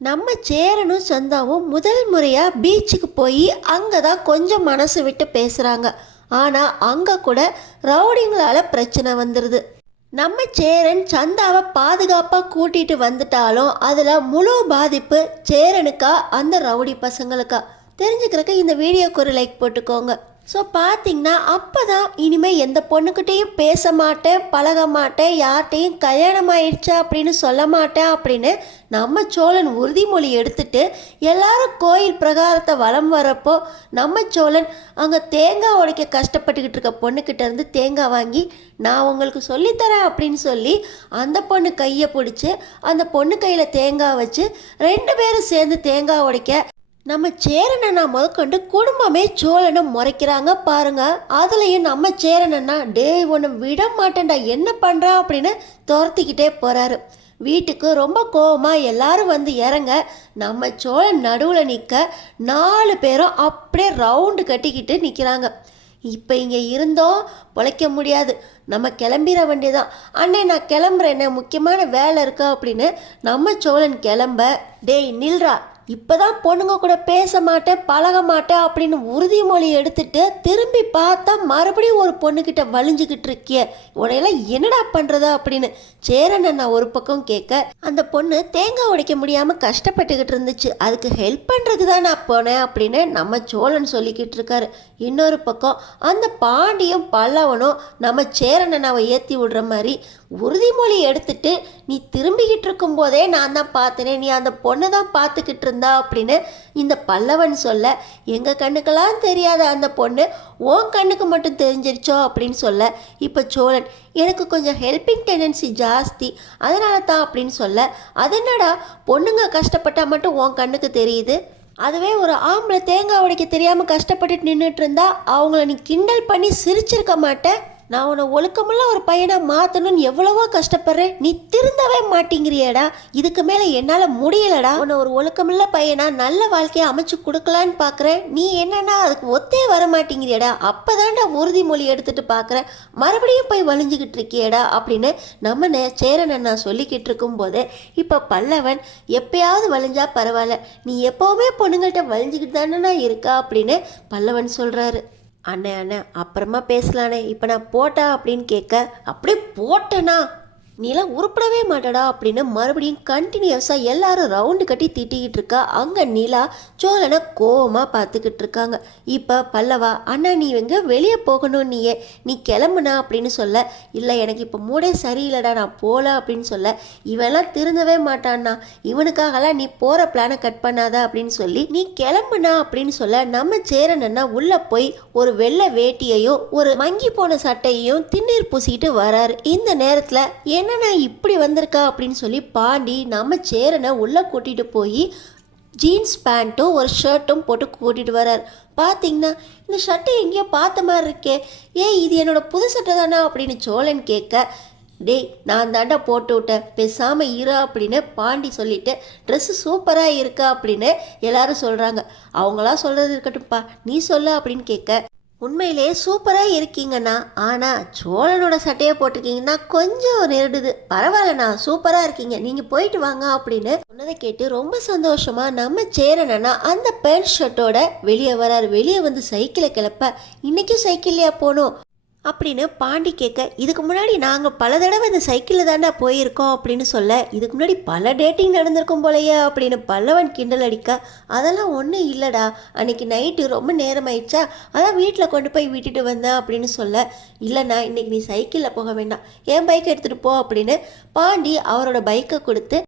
நம்ம சேரனும் சந்தாவும் முதல் முறையாக பீச்சுக்கு போய் அங்கே தான் கொஞ்சம் மனசு விட்டு பேசுகிறாங்க ஆனால் அங்கே கூட ரவுடிங்களால் பிரச்சனை வந்துடுது நம்ம சேரன் சந்தாவை பாதுகாப்பாக கூட்டிகிட்டு வந்துட்டாலும் அதில் முழு பாதிப்பு சேரனுக்கா? அந்த ரவுடி பசங்களுக்கா? தெரிஞ்சுக்கிறக்கு இந்த வீடியோக்கு ஒரு லைக் போட்டுக்கோங்க. ஸோ பார்த்தீங்கன்னா அப்போ தான் இனிமேல் எந்த பொண்ணுக்கிட்டேயும் பேச மாட்டேன் பழக மாட்டேன் யார்கிட்டையும் கல்யாணம் ஆயிடுச்சா அப்படின்னு சொல்ல மாட்டேன் அப்படின்னு நம்ம சோழன் உறுதிமொழி எடுத்துட்டு எல்லாரும் கோயில் பிரகாரத்தை வலம் வரப்போ நம்ம சோழன் அங்கே தேங்காய் உடைக்க கஷ்டப்பட்டுக்கிட்டு இருக்க பொண்ணுக்கிட்ட இருந்து தேங்காய் வாங்கி நான் உங்களுக்கு சொல்லித்தரேன் அப்படின்னு சொல்லி அந்த பொண்ணு கையை பிடிச்சி அந்த பொண்ணு கையில் தேங்காய் வச்சு ரெண்டு பேரும் சேர்ந்து தேங்காய் உடைக்க நம்ம சேரனண்ணா முதற்கொண்டு குடும்பமே சோழனை முறைக்கிறாங்க பாருங்க. அதுலேயும் நம்ம சேரனண்ணா டேய் ஒன்று விட மாட்டேன்டா என்ன பண்ணுறான் அப்படின்னு துரத்திக்கிட்டே போகிறாரு வீட்டுக்கு ரொம்ப கோபமாக எல்லாரும் வந்து இறங்க நம்ம சோழன் நடுவில் நிற்க நாலு பேரும் அப்படியே ரவுண்டு கட்டிக்கிட்டு நிற்கிறாங்க இப்போ இங்கே இருந்தோம் பிழைக்க முடியாது. நம்ம கிளம்பிட வேண்டியதான் அண்ணே நான் கிளம்புறேனே. முக்கியமான வேலை இருக்கா? அப்படின்னு நம்ம சோழன் கிளம்ப டேய் நில்றா. இப்பதான் பொண்ணுங்க கூட பேச மாட்டேன் பழக மாட்டேன் அப்படின்னு உறுதிமொழி எடுத்துட்டு திரும்பி பார்த்தா மறுபடியும் ஒரு பொண்ணுக்கிட்ட வலிஞ்சுக்கிட்டு இருக்கிய. உடையெல்லாம் என்னடா பண்றதா அப்படின்னு சேரன் நான் ஒரு பக்கம் கேட்க அந்த பொண்ணு தேங்காய் உடைக்க முடியாமல் கஷ்டப்பட்டுக்கிட்டு இருந்துச்சு. அதுக்கு ஹெல்ப் பண்ணுறதுக்கு தான் நான் போனேன் அப்படின்னு நம்ம சோழன் சொல்லிக்கிட்டு இருக்காரு. இன்னொரு பக்கம் அந்த பாண்டியும் பல்லவனும் நம்ம சேரனனாவை ஏற்றி விடுற மாதிரி உறுதிமொழி எடுத்துட்டு நீ திரும்பிக்கிட்டு இருக்கும் போதே நான் தான் பார்த்தேனே. நீ அந்த பொண்ணை தான் பார்த்துக்கிட்டு இருந்தா அப்படின்னு இந்த பல்லவன் சொல்ல எங்கள் கண்ணுக்கெல்லாம் தெரியாத அந்த பொண்ணு உன் கண்ணுக்கு மட்டும் தெரிஞ்சிருச்சோ? அப்படின்னு சொல்ல இப்போ சோழன் எனக்கு கொஞ்சம் ஹெல்பிங் டெண்டன்சி ஜாஸ்தி. அதனால தான் அப்படின்னு சொல்ல அது என்னடா? பொண்ணுங்க கஷ்டப்பட்டால் மட்டும் உன் கண்ணுக்கு தெரியுது? அதுவே ஒரு ஆம்பளை தேங்காய் உடைக்க தெரியாமல் கஷ்டப்பட்டுட்டு நின்றுட்டு இருந்தா அவங்கள நீ கிண்டல் பண்ணி சிரிச்சிருக்க மாட்டேன்? நான் உன்னை ஒழுக்கமுள்ள ஒரு பையனாக மாற்றணும்னு எவ்வளவோ கஷ்டப்படுறேன். நீ திருந்தவே மாட்டேங்கிறியடா. இதுக்கு மேலே என்னால் முடியலடா. உன்னை ஒரு ஒழுக்கமுள்ள பையனா நல்ல வாழ்க்கையை அமைச்சு கொடுக்கலான்னு பார்க்குறேன் நீ என்னன்னா அதுக்கு ஒத்தே வர மாட்டேங்கிறியடா. அப்போதான்டா உறுதிமொழி எடுத்துகிட்டு பார்க்குறேன் மறுபடியும் போய் வலிஞ்சுக்கிட்டு இருக்கியடா அப்படின்னு நம்ம நே சேரனை நான் சொல்லிக்கிட்டு இருக்கும்போது இப்போ பல்லவன் எப்பயாவது வலிஞ்சா பரவாயில்ல. நீ எப்போவுமே பொண்ணுங்கள்கிட்ட வலிஞ்சுக்கிட்டு தானே இருக்கா அப்படின்னு பல்லவன் சொல்கிறாரு அண்ணே அண்ணே அப்புறமா பேசலானே. இப்போ நான் போட்டா அப்படின்னு கேட்க அப்படியே போட்டேனா? நீலாம் உருப்படவே மாட்டடா அப்படின்னு மறுபடியும் கண்டினியூஸாக எல்லாரும் ரவுண்டு கட்டி திட்டிக்கிட்டு இருக்கா. அங்கே நிலா சோழனை கோவமாக பார்த்துக்கிட்டு இருக்காங்க. இப்போ பல்லவா அண்ணா நீ எங்கே வெளியே போகணும் நீயே? நீ கிளம்புனா? அப்படின்னு சொல்ல இல்லை எனக்கு இப்போ மூடே சரியில்லைடா நான் போகல அப்படின்னு சொல்ல இவெல்லாம் திருந்தவே மாட்டான்னா இவனுக்காகலாம் நீ போகிற பிளானை கட் பண்ணாத அப்படின்னு சொல்லி நீ கிளம்புனா? அப்படின்னு சொல்ல நம்ம சேரனன்னா உள்ளே போய் ஒரு வெள்ளை வேட்டியையும் ஒரு மங்கி போன சட்டையையும் திண்ணீர் பூசிக்கிட்டு வராரு. இந்த நேரத்தில் என்னென்ன இப்படி வந்திருக்கா அப்படின்னு சொல்லி பாண்டி நம்ம சேரனை உள்ளே கூட்டிகிட்டு போய் ஜீன்ஸ் பேண்ட்டும் ஒரு ஷர்ட்டும் போட்டு கூட்டிகிட்டு வரார். பார்த்தீங்கன்னா இந்த ஷர்ட்டை எங்கேயோ பார்த்த மாதிரி இருக்கே. ஏய் இது என்னோட புது சட்டை தானா அப்படின்னு சோழன் கேட்க டேய் நான் தாண்டா போட்டு விட்டேன். பேசாமல் இரு அப்படின்னு பாண்டி சொல்லிட்டு ட்ரெஸ்ஸு சூப்பராக இருக்கா அப்படின்னு எல்லாரும் சொல்கிறாங்க அவங்களாம் சொல்கிறது இருக்கட்டும்ப்பா. நீ சொல்லு அப்படின்னு கேட்க உண்மையிலே சூப்பராக இருக்கீங்கண்ணா. ஆனால் சோழனோட சட்டையை போட்டிருக்கீங்கன்னா கொஞ்சம் நெருடுது. பரவாயில்லண்ணா சூப்பராக இருக்கீங்க. நீங்கள் போயிட்டு வாங்க அப்படின்னு சொன்னதை கேட்டு ரொம்ப சந்தோஷமாக நம்ம சேரனா அந்த பேண்ட் ஷர்ட்டோட வெளியே வரார். வெளியே வந்து சைக்கிளை கிளப்ப இன்றைக்கும் சைக்கிள்லையா போகணும் அப்படின்னு பாண்டி கேட்க இதுக்கு முன்னாடி நாங்கள் பல தடவை இந்த சைக்கிளில் தாண்டா போயிருக்கோம் அப்படின்னு சொல்ல இதுக்கு முன்னாடி பல டேட்டிங் நடந்திருக்கும் போலயே அப்படின்னு பல்லவன் கிண்டல் அடிக்க அதெல்லாம் ஒன்றும் இல்லைடா. அன்னைக்கு நைட்டு ரொம்ப நேரம் ஆயிடுச்சா அதான் வீட்டில் கொண்டு போய் விட்டுட்டு வந்தேன் அப்படின்னு சொல்ல இல்லைண்ணா இன்றைக்கி நீ சைக்கிளில் போக வேண்டாம். என் பைக் எடுத்துகிட்டு போ அப்படின்னு பாண்டி அவரோட பைக்கை கொடுத்து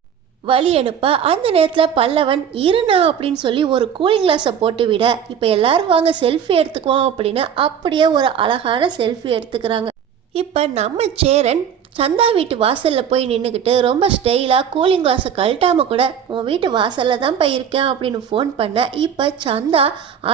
வழி அனுப்ப அந்த நேரத்தில் பல்லவன் இருண்ணா அப்படின்னு சொல்லி ஒரு கூலிங் கிளாஸை போட்டு விட இப்போ எல்லாரும் வாங்க செல்ஃபி எடுத்துக்குவோம் அப்படின்னு அப்படியே ஒரு அழகான செல்ஃபி எடுத்துக்கிறாங்க. இப்போ நம்ம சேரன் சந்தா வீட்டு வாசலில் போய் நின்றுக்கிட்டு ரொம்ப ஸ்டைலாக கூலிங் கிளாஸை கழட்டாமல் கூட உன் வீட்டு வாசலில் தான் போய் இருக்கேன் அப்படின்னு ஃபோன் பண்ண இப்போ சந்தா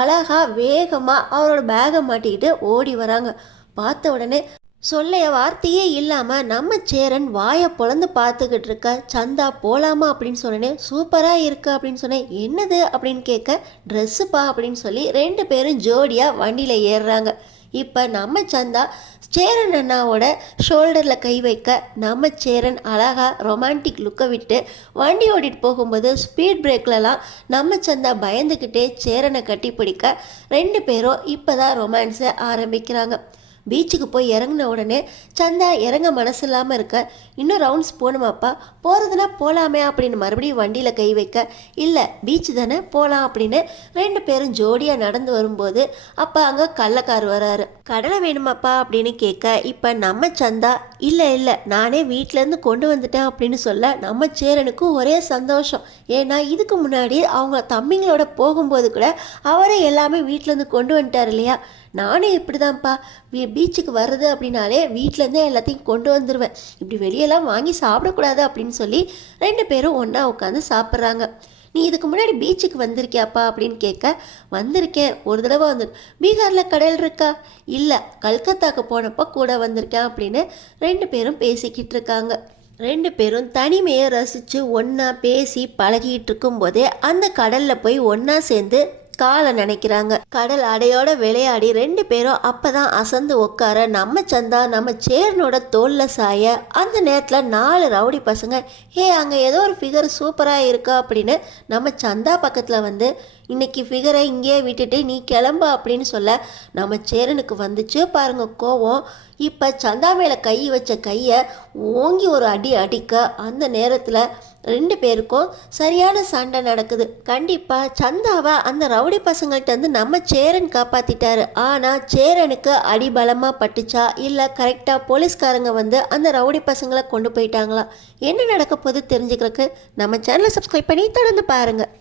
அழகாக வேகமாக அவரோட பேகை மாட்டிக்கிட்டு ஓடி வராங்க. பார்த்த உடனே சொல்லைய வார்த்தையே இல்லாமல் நம்ம சேரன் வாயை பொழந்து பார்த்துக்கிட்டு இருக்க சந்தா போகலாமா அப்படின்னு சொன்னேன் சூப்பராக இருக்கு அப்படின்னு சொன்னேன். என்னது அப்படின்னு கேட்க ட்ரெஸ்ஸுப்பா அப்படின்னு சொல்லி ரெண்டு பேரும் ஜோடியாக வண்டியில் ஏறுறாங்க. இப்போ நம்ம சந்தா சேரன் அண்ணாவோட ஷோல்டரில் கை வைக்க நம்ம சேரன் அழகா ரொமான்டிக் லுக்கை விட்டு வண்டி ஓடிட்டு போகும்போது ஸ்பீட் பிரேக்லலாம் நம்ம சந்தா பயந்துக்கிட்டே சேரனை கட்டி பிடிக்க ரெண்டு பேரும் இப்போ தான் ரொமான்ஸை ஆரம்பிக்கிறாங்க. பீச்சுக்கு போய் இறங்கின உடனே சந்தா இறங்க மனசு இல்லாமல் இருக்க இன்னும் ரவுண்ட்ஸ் போகணுமாப்பா? போகிறதுனா போகலாமே அப்படின்னு மறுபடியும் வண்டியில் கை வைக்க இல்லை பீச்சு தானே? போகலாம் அப்படின்னு ரெண்டு பேரும் ஜோடியாக நடந்து வரும்போது அப்போ அங்கே கள்ளக்கார் வராரு. கடலை வேணுமாப்பா? அப்படின்னு கேட்க இப்போ நம்ம சந்தா இல்லை இல்லை நானே வீட்டிலேருந்து கொண்டு வந்துட்டேன் அப்படின்னு சொல்ல நம்ம சேரனுக்கும் ஒரே சந்தோஷம். ஏன்னா இதுக்கு முன்னாடி அவங்க தம்பிங்களோட போகும்போது கூட அவரே எல்லாமே வீட்டிலேருந்து கொண்டு வந்துட்டார் இல்லையா? நானே இப்படி தான்ப்பா பீச்சுக்கு வர்றது அப்படின்னாலே வீட்டிலேருந்தே எல்லாத்தையும் கொண்டு வந்துடுவேன் இப்படி வெளியெல்லாம் வாங்கி சாப்பிடக்கூடாது அப்படின்னு சொல்லி ரெண்டு பேரும் ஒன்றா உட்காந்து சாப்பிட்றாங்க. நீ இதுக்கு முன்னாடி பீச்சுக்கு வந்திருக்கியாப்பா அப்படின்னு கேட்க வந்திருக்கேன். ஒரு தடவை வந்து பீகாரில் கடல் இருக்கா? இல்லை. கல்கத்தாக்கு போனப்போ கூட வந்திருக்கேன் அப்படின்னு ரெண்டு பேரும் பேசிக்கிட்டு இருக்காங்க. ரெண்டு பேரும் தனிமையை ரசித்து ஒன்றா பேசி பழகிட்டு இருக்கும்போதே அந்த கடலில் போய் ஒன்றா சேர்ந்து காலை நினைக்கிறாங்க. கடல் அடையோட விளையாடி ரெண்டு பேரும் அப்பதான் அசந்து உட்கார நம்ம சந்தா நம்ம சேர்னோட தோல்ல சாய. அந்த நேரத்தில் நாலு ரவுடி பசங்க ஏ அங்கே ஏதோ ஒரு ஃபிகர் சூப்பராக இருக்கா? அப்படின்னு நம்ம சந்தா பக்கத்தில் வந்து இன்னைக்கு ஃபிகரை இங்கேயே விட்டுட்டு நீ கிளம்ப அப்படின்னு சொல்ல நம்ம சேரனுக்கு வந்துச்சு. பாருங்க கோவம். இப்போ சந்தா மேலே கை வச்ச கையை ஓங்கி ஒரு அடி அடிக்க அந்த நேரத்தில் ரெண்டு பேருக்கும் சரியான சண்டை நடக்குது. கண்டிப்பாக சந்தாவை அந்த ரவுடி பசங்கள்கிட்ட வந்து நம்ம சேரன் காப்பாற்றிட்டாரு ஆனால் சேரனுக்கு அடி பலமாக பட்டுச்சா? இல்லை கரெக்டாக போலீஸ்காரங்க வந்து அந்த ரவுடி பசங்களை கொண்டு போயிட்டாங்களா? என்ன நடக்க போகுது தெரிஞ்சுக்கிறதுக்கு நம்ம சேனலை சப்ஸ்கிரைப் பண்ணி தொடர்ந்து பாருங்கள்